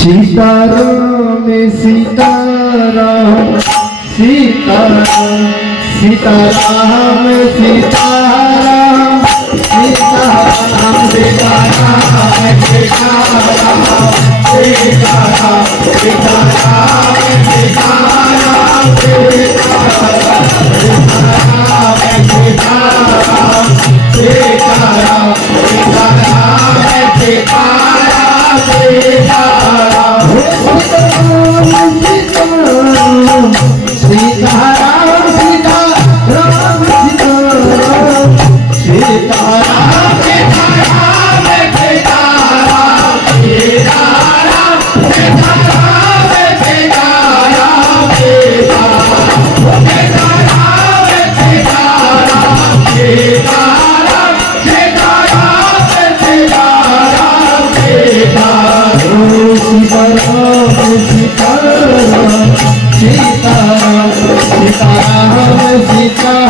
Sitaram Sitaram Sitaram Sitaram Sitaram Sitaram Sitaram Sitaram Sitaram Sitaram Sitaram Sitaram Sitaram Sitaram Sitaram Sitaram